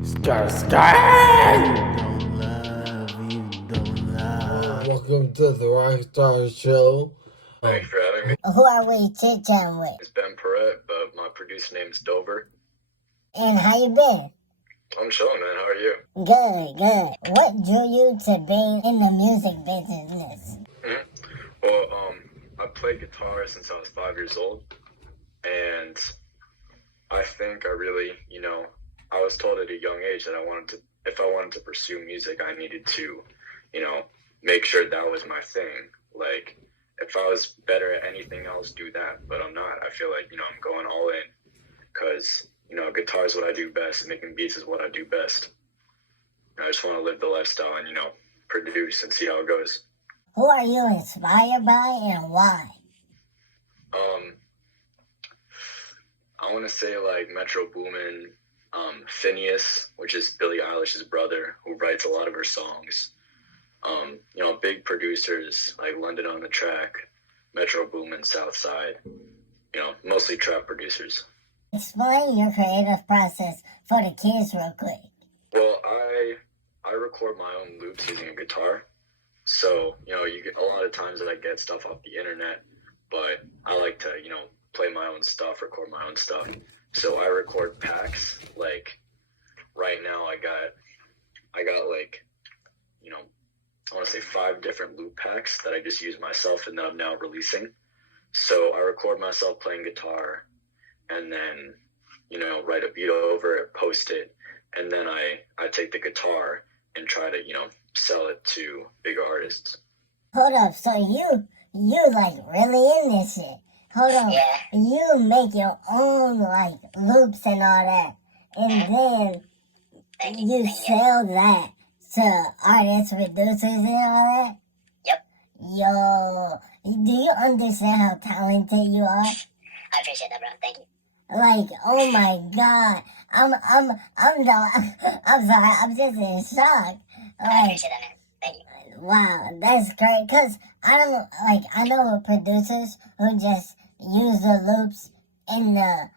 Welcome to the RokStar show. Thanks for having me. Who are we chit-chatting with? It's Ben Perret, but my producer name's Dover. And how you been? I'm chilling, man. How are you? Good. What drew you to being in the music business? Well, I played guitar since I was 5 years old, and I think I really, I was told at a young age that if I wanted to pursue music, I needed to, make sure that was my thing. Like, if I was better at anything else, do that, but I'm not. I feel like, I'm going all in, because, guitar is what I do best, and making beats is what I do best. I just want to live the lifestyle and, produce and see how it goes. Who are you inspired by and why? I want to say like Metro Boomin, Phineas, which is Billie Eilish's brother, who writes a lot of her songs. Big producers like London on the Track, Metro Boomin, Southside, mostly trap producers. Explain your creative process for the kids real quick. Well, I record my own loops using a guitar. So, you get a lot of times that I get stuff off the internet, but I like to, play my own stuff, record my own stuff. So I record packs. Like right now I got like, I want to say 5 different loop packs that I just use myself and that I'm now releasing. So I record myself playing guitar and then, write a beat over it, post it. And then I take the guitar and try to, sell it to bigger artists. Hold up, so you like really in this shit. Hold on, yeah. You make your own like loops and all that, and then you sell that to artists, producers, and all that. Yep. Yo, do you understand how talented you are? I appreciate that, bro. Thank you. Like, oh my god, I'm sorry, I'm just in shock. Like, I appreciate that, man. Thank you. Wow, that's great. Cause I know producers who just use the loops in the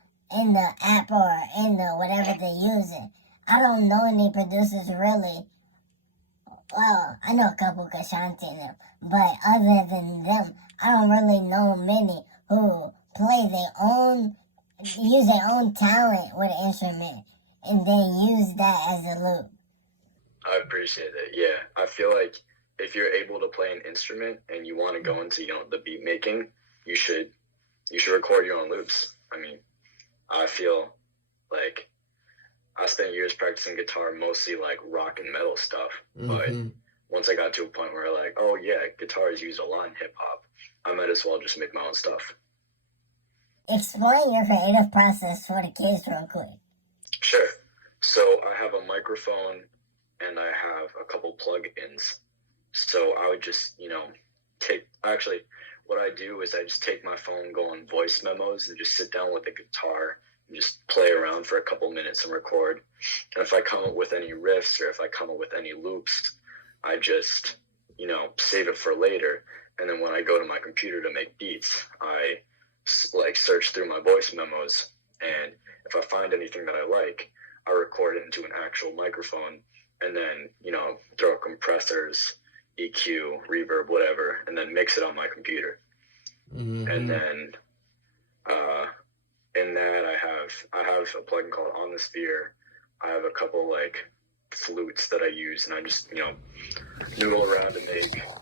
app or in the whatever they use it. I don't know any producers really. Well, I know a couple, Kashanti and them, but other than them, I don't really know many who use their own talent with an instrument and then use that as a loop. I appreciate it. Yeah, I feel like if you're able to play an instrument and you want to go into the beat making, you should record your own loops. I mean, I feel like I spent years practicing guitar, mostly like rock and metal stuff. But once I got to a point where like, oh yeah, guitar is used a lot in hip hop, I might as well just make my own stuff. Explain your creative process for the kids real quick. Sure. So I have a microphone and I have a couple plug-ins. So I would just, what I do is I just take my phone, go on voice memos, and just sit down with the guitar and just play around for a couple minutes and record. And if I come up with any riffs or if I come up with any loops, I just, save it for later. And then when I go to my computer to make beats, I search through my voice memos. And if I find anything that I like, I record it into an actual microphone and then, throw compressors, EQ, reverb, whatever, and then mix it on my computer. And then in that I have a plugin called On the Sphere. I have a couple flutes that I use, and I just noodle around and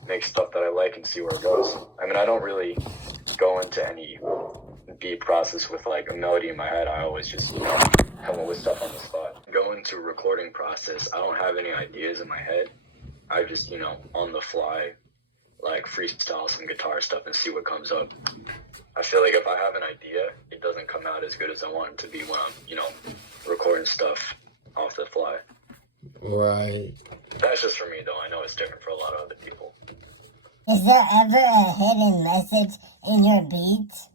make stuff that I like and see where it goes. I mean, I don't really go into any beat process with a melody in my head. I always just come up with stuff on the spot. Go into a recording process. I don't have any ideas in my head. I just on the fly freestyle some guitar stuff and see what comes up. I feel like if I have an idea, it doesn't come out as good as I want it to be when I'm recording stuff off the fly. Right. That's just for me though. I know it's different for a lot of other people. Is there ever a hidden message in your beats?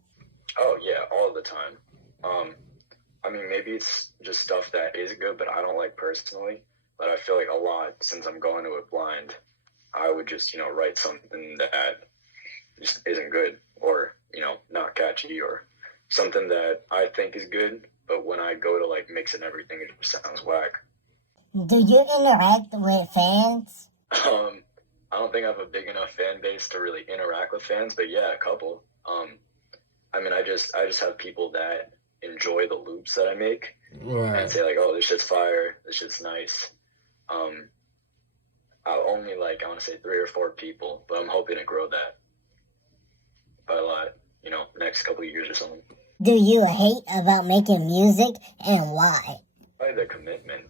Oh yeah, all the time. I mean, maybe it's just stuff that is good, but I don't like personally. But I feel like a lot, since I'm going to it blind, I would just, write something that just isn't good or, not catchy or something that I think is good. But when I go to mix and everything, it just sounds whack. Do you interact with fans? I don't think I have a big enough fan base to really interact with fans, but yeah, a couple. I mean, I just have people that enjoy the loops that I make and say like, "Oh, this shit's fire. This shit's nice." I'll only I want to say 3 or 4 people, but I'm hoping to grow that by a lot. Next couple of years or something. Do you hate about making music, and why? Probably the commitment.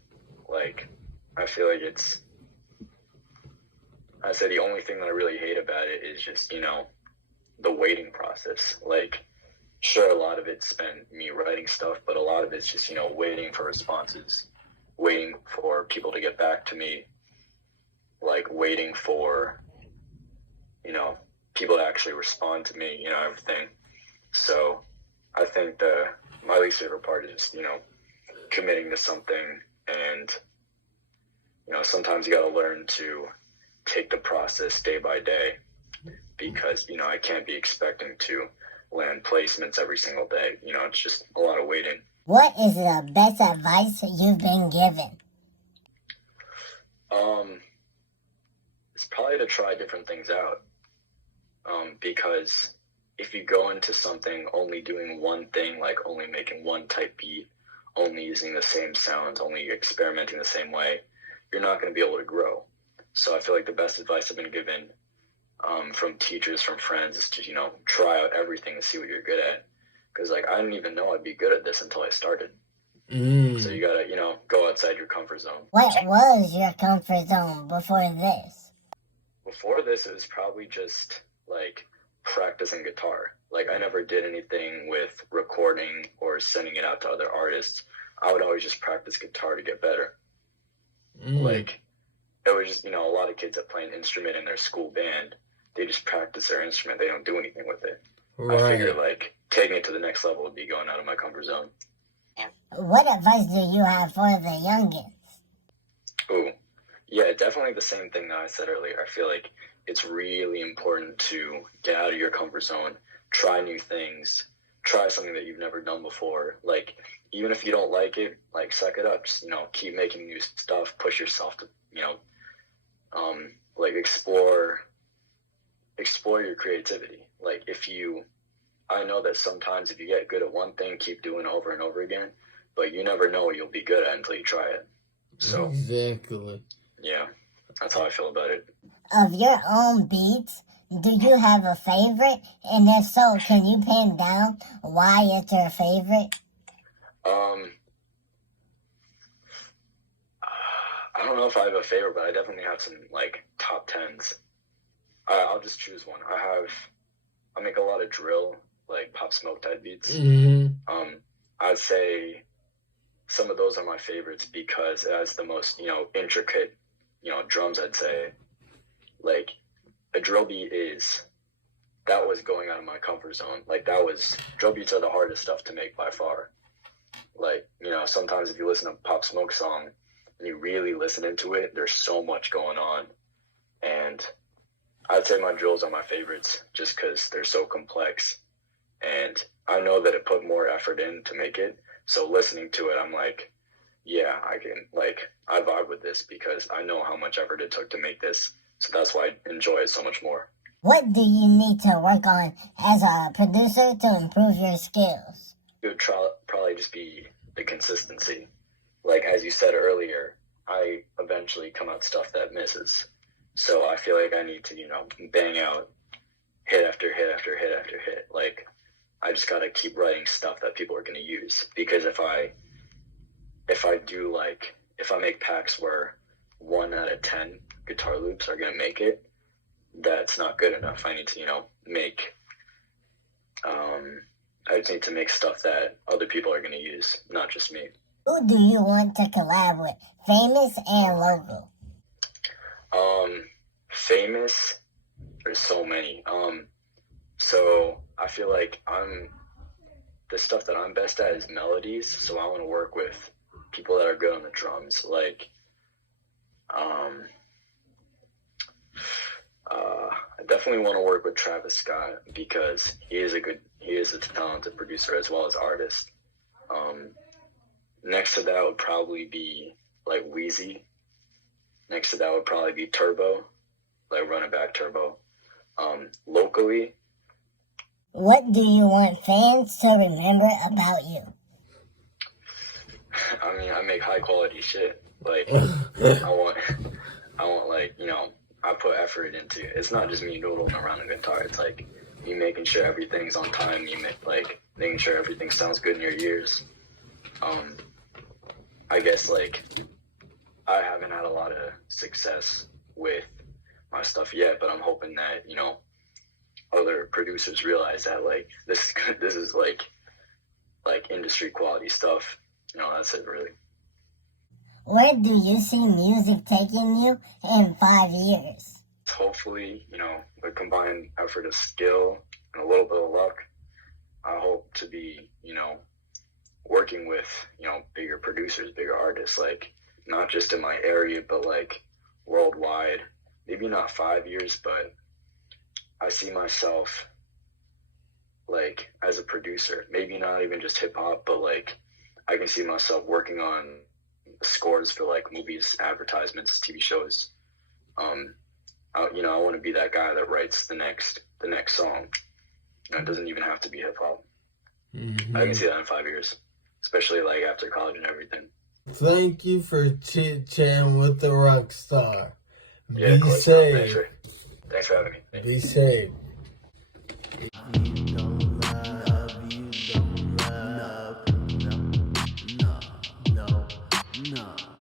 I feel like I'd say the only thing that I really hate about it is just, the waiting process. Sure, a lot of it's spent me writing stuff, but a lot of it's just, waiting for responses, waiting for people to get back to me, waiting for, people to actually respond to me, everything. So I think my least favorite part is just, committing to something, and, sometimes you got to learn to take the process day by day, because, I can't be expecting to land placements every single day. It's just a lot of waiting. What is the best advice you've been given? It's probably to try different things out. Because if you go into something only doing one thing, only making one type beat, only using the same sounds, only experimenting the same way, you're not going to be able to grow. So I feel like the best advice I've been given from teachers, from friends, is to, try out everything and see what you're good at. Because, I didn't even know I'd be good at this until I started. So you got to, go outside your comfort zone. What was your comfort zone before this? Before this, it was probably just, practicing guitar. I never did anything with recording or sending it out to other artists. I would always just practice guitar to get better. It was just, a lot of kids that play an instrument in their school band, they just practice their instrument. They don't do anything with it. Right. I figured, taking it to the next level would be going out of my comfort zone. What advice do you have for the youngins? Ooh, yeah, definitely the same thing that I said earlier. I feel like it's really important to get out of your comfort zone, try new things, try something that you've never done before. Even if you don't like it, suck it up. Just, keep making new stuff, push yourself to, explore your creativity. I know that sometimes if you get good at one thing, keep doing it over and over again, but you never know what you'll be good at until you try it. So exactly. Yeah, that's how I feel about it. Of your own beats, do you have a favorite? And if so, can you pin down why it's your favorite? I don't know if I have a favorite, but I definitely have some top 10s. I'll just choose one. I make a lot of drill, Pop Smoke type beats. I'd say some of those are my favorites because it has the most, intricate, drums, I'd say. A drill beat that was going out of my comfort zone. Drill beats are the hardest stuff to make by far. Sometimes if you listen to a Pop Smoke song and you really listen into it, there's so much going on. And I'd say my drills are my favorites just because they're so complex. And I know that it put more effort in to make it. So listening to it, I'm like, yeah, I can, I vibe with this because I know how much effort it took to make this. So that's why I enjoy it so much more. What do you need to work on as a producer to improve your skills? It would probably just be the consistency. As you said earlier, I eventually come out stuff that misses. So I feel like I need to, bang out hit after hit after hit after hit. I just got to keep writing stuff that people are going to use. Because if I make packs where 1 out of 10 guitar loops are going to make it, that's not good enough. I need to, I just need to make stuff that other people are going to use, not just me. Who do you want to collab with, famous and local? Famous, there's so many. So I feel like the stuff that I'm best at is melodies. So I want to work with people that are good on the drums. I definitely want to work with Travis Scott because he is a talented producer as well as artist. Next to that would probably be like Wheezy. Next to that would probably be Turbo, like Running Back Turbo. Locally, What do you want fans to remember about you? I mean, I make high quality shit. Like, I want like, you know, I put effort into it. It's not just me noodling around a guitar. It's like me making sure everything's on time. Like making sure everything sounds good in your ears. I guess like I haven't had a lot of success with my stuff yet, but I'm hoping that, you know, other producers realize that like this is like industry quality stuff. You know, that's it really. Where do you see music taking you in 5 years? Hopefully, you know, with combined effort of skill and a little bit of luck, I hope to be, you know, working with, you know, bigger producers, bigger artists, like not just in my area, but like worldwide. Maybe not 5 years, but I see myself like as a producer, maybe not even just hip hop, but like I can see myself working on scores for like movies, advertisements, TV shows. You know, I want to be that guy that writes the next song. You know, it doesn't even have to be hip hop. I can see that in 5 years, especially like after college and everything. Thank you for chit-chatting with the RokStar. Yeah, Be safe. Thanks for having me. Be safe.